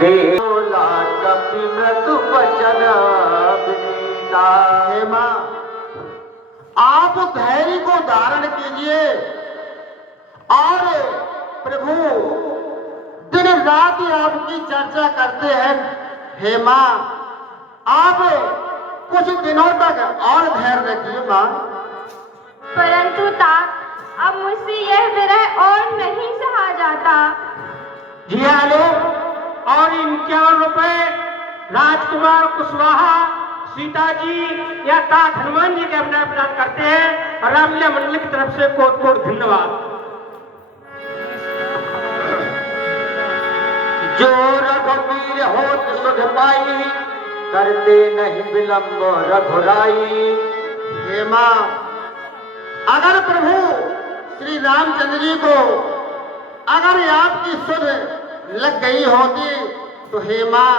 देला कपि मृदु वचन विनीता। हे माँ, आप धैर्य को धारण कीजिए और प्रभु दिन रात ही आपकी चर्चा करते हैं। हे माँ, आप कुछ दिनों तक और धैर्य रखिए माँ। परंतु तात, अब मुझसे यह विरह और नहीं सहा जाता। जी आलो, और 51 रुपए राजकुमार कुशवाहा सीता जी या तात हनुमान जी के अपना प्रदान करते हैं। रामलीला मंडल की तरफ से कोट कोट धन्यवाद। जो रघुवीर होत सुध पाई, करते नहीं विलंब रघुराई। हे माँ, अगर प्रभु श्री रामचंद्र जी को अगर आपकी सुध लग गई होती तो हे माँ,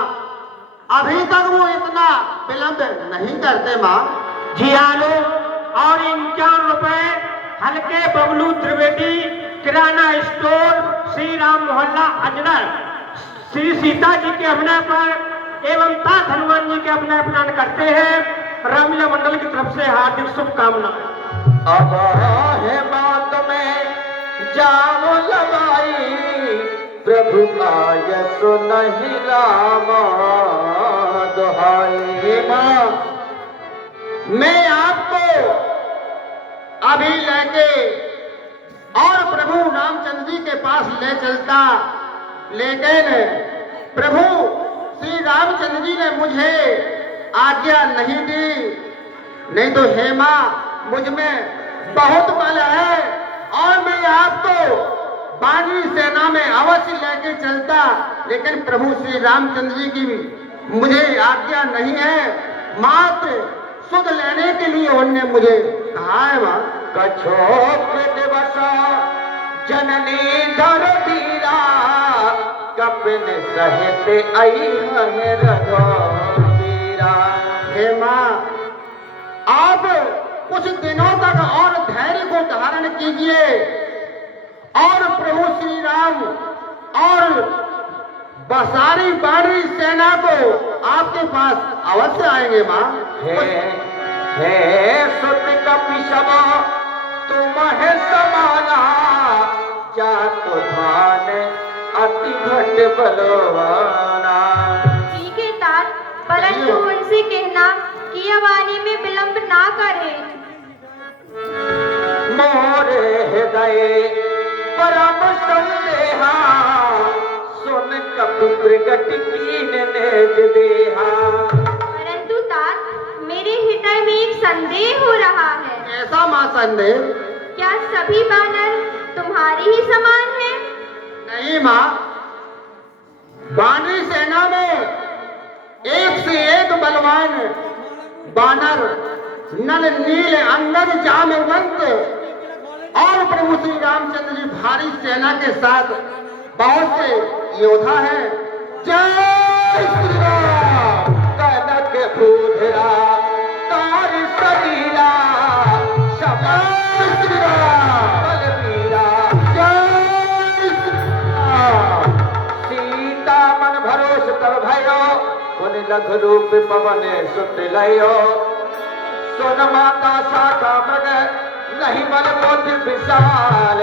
अभी तक वो इतना विलंब नहीं करते माँ। जी आलो, और 51 रुपए हल्के बबलू त्रिवेदी किराना स्टोर श्री राम मोहल्ला अजनर श्री सीता जी के अभिनय पर एवं तात हनुमान जी के अभिनय प्रदान करते हैं। रामलीला मंडल की तरफ से हार्दिक शुभकामनाएं। अब है बात में जाम लगाई, प्रभु का यश नहीं राम दुहाई। हे माँ, मैं आपको अभी लेके और प्रभु रामचंद्र जी के पास ले चलता, लेकिन प्रभु श्री रामचंद्र जी ने मुझे आज्ञा नहीं दी। नहीं तो हे माँ, मुझ में बहुत बल है और मैं आपको बानरी सेना में अवश्य लेके चलता, लेकिन प्रभु श्री रामचंद्र जी की मुझे आज्ञा नहीं है। मात्र सुध लेने के लिए उन्होंने मुझे कहा है माँ। कछोक दिवस जननी धर धीरा, कपिन सहित आई है रघुवीरा। हे माँ, आप कुछ दिनों तक और धैर्य को धारण कीजिए और प्रभु श्री राम और बसारी बानरी सेना को आपके पास अवश्य आएंगे माँ। हे सुत कपि समा तुम है समाना, जातु धान अति घट बलवाना। ठीक है तात, परंतु उनसे कहना कि अब आने में विलंब ना करें। मोरे हृदय परम संदेहा, सुन कपि प्रगट कीन नेज देहा। परंतु तात, मेरे हृदय में एक संदेह हो रहा है। ऐसा माँ संदेह? क्या सभी बानर तुम्हारी ही समान हैं? नहीं माँ, बानरी सेना में एक से एक बलवान बानर नल नील अंगद जामवंत और प्रभु श्री रामचंद्र जी भारी सेना के साथ बहुत से योद्धा हैं। जय श्री राम। कनक फूधरा तार सरीरा, शबद श्री राम बलवीरा। जय श्री राम। सीता मन भरोस कर भयो, उन लघु रूप पवन सुत लयो। सुन माता शाखा मग, नहीं बल बुद्धि विशाल,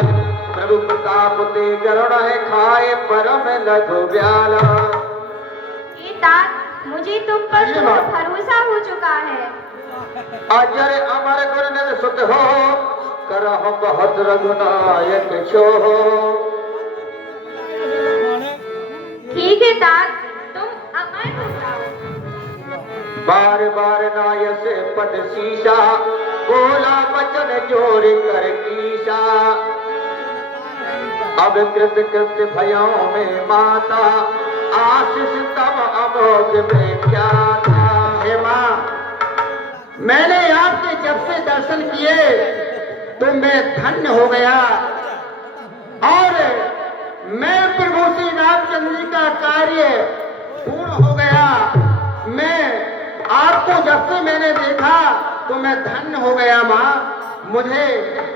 प्रभु प्रताप ते गरुड़ है खाए परम लघु ब्याल। ये तात, मुझे तुम पर पूर्ण भरोसा हो चुका है। अजर अमर गुर निर सुत हो, करहु बहुत रघुनायक छो। ठीक है तात, तुम अमर हो जाओ। बार बार नाय से पद शीशा, बोला वचन जोर कर कीशा। अब कृत कृत भयों में माता, आशीष तब अमोघ में क्या था। हे माँ, मैंने आपके जब से दर्शन किए तो मैं धन्य हो गया और मैं प्रभु श्री रामचंद्र जी का कार्य पूर्ण हो गया। मैं आपको जब से मैंने देखा तो मैं धन्य हो गया माँ। मुझे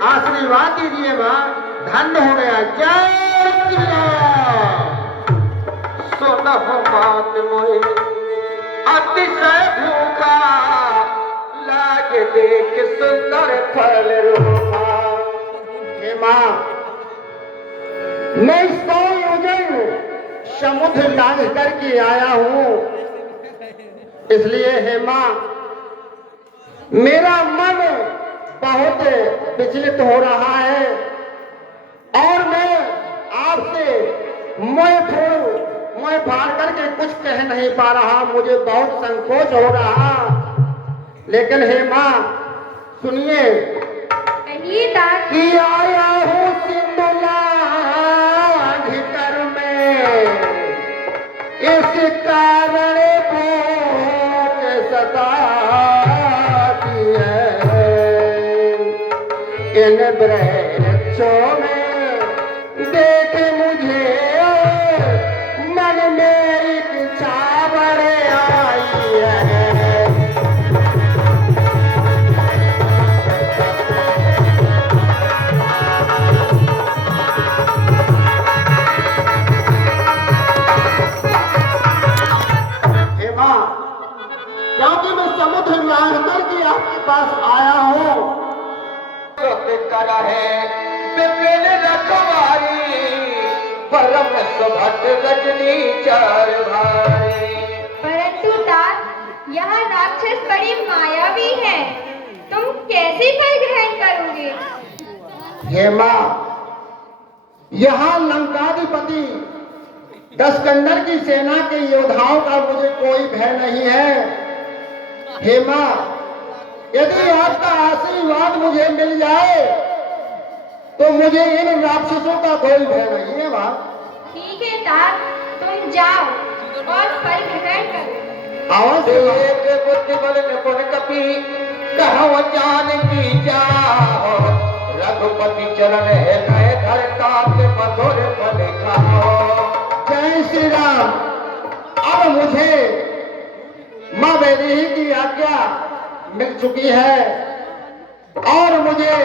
आशीर्वाद दीजिए माँ, धन्य हो गया। जय श्री राम। सुनहु बात मोहि अतिशय भूखा लागे देख सुंदर फल रूखा। हे माँ, मैं 100 योजन समुद्र लांघ करके आया हूँ, इसलिए हे माँ मेरा मन बहुत विचलित हो रहा है और मैं आपसे मुँह फाड़ करके कुछ कह नहीं पा रहा, मुझे बहुत संकोच हो रहा। लेकिन हे माँ सुनिए कहिए तात। कि आया हूँ सिंधुला भीतर में, इस कारण भूख सताती है। इन वृक्षों में देख मुझे मन में इच्छा बढ़ आई है। क्योंकि मैं समुद्र लांघ करके आपके पास आया हूँ। कर है विपिन रखवारी परम सुभट रजनी चार भाई। परंतु तात, यह राक्षस बड़ी मायावी है, तुम कैसे फल ग्रहण करोगे? हे माँ, यहाँ लंकाधिपति दशकंदर की सेना के योद्धाओं का मुझे कोई भय नहीं है। हे माँ, यदि आपका आशीर्वाद मुझे मिल जाए तो मुझे इन राक्षसों का कोई भय नहीं है माँ। ठीक है तात, तुम जाओ और फल ग्रहण करो। अवश्य बुद्धि बल निपुण कपि कहु जान की जाओ। रघुपति चरण है नए धरता के मधुर फल खाओ। जय श्री राम। अब मुझे माँ वैदेही की आज्ञा मिल चुकी है और मुझे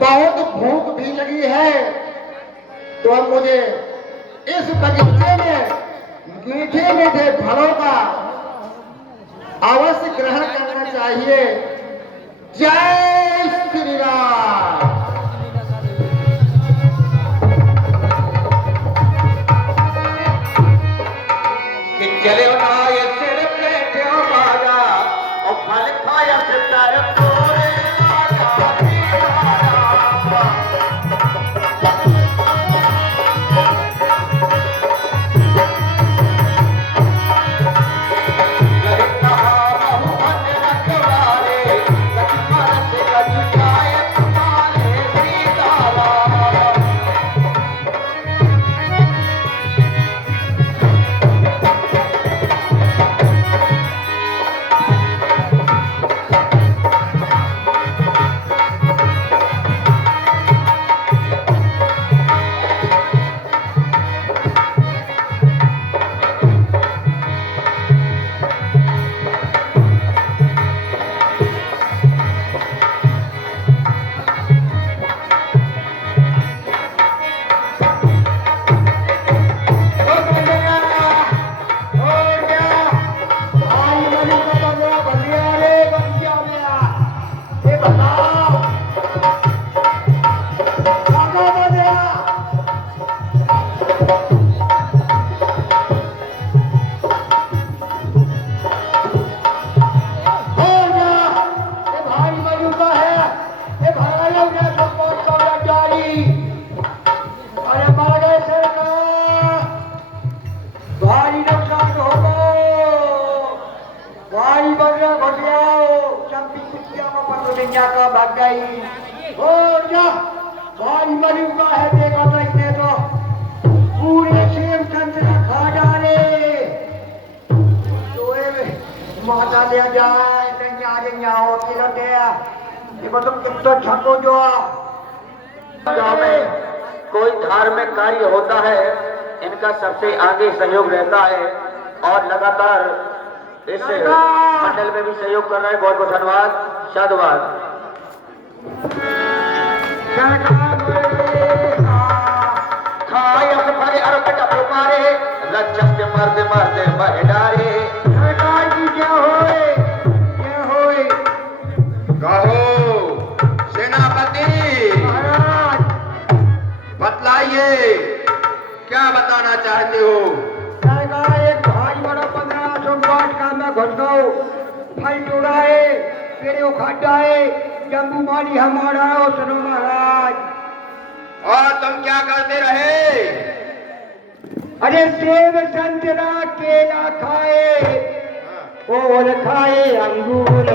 बहुत भूख भी लगी है, तो अब मुझे इस बगीचे में मीठे मीठे फलों का अवश्य ग्रहण करना चाहिए। जय श्री राम। चले उनाय सिर पे जो मारा और फल खाया सितार तोरे भाग गई। हो जा भारी मरी हुआ है, देखो तो इसने तो पूरे सेब संतरा खा डाले। तो माता ले जाए नहीं आओ किलो दे देखो तुम कितना छको जो गाँव में कोई धार्मिक कार्य होता है, इनका सबसे आगे सहयोग रहता है और लगातार इस मंडल में भी सहयोग कर रहे हैं। बहुत बहुत धन्यवाद, साधुवाद। खाए फरे अरकट मारे रक्षक के मरते मरते बह डारे। सरकार की क्या होए, क्या होए। कहो सेनापति, महाराज बतलाइए क्या बताना चाहते हो। सरकार एक भाई बड़ा 1500 वाट का मैं घुस गो, फल टूराए, पेड़े उखाड़ाए, जम्बू माली हमारा हो सुनो महाराज। और तुम क्या करते रहे। अरे सेब संतरा केला खाए, ओल खाए अंगूर,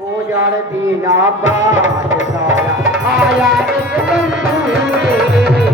ओ जान दीना बात सारा आया एक बंधु रे।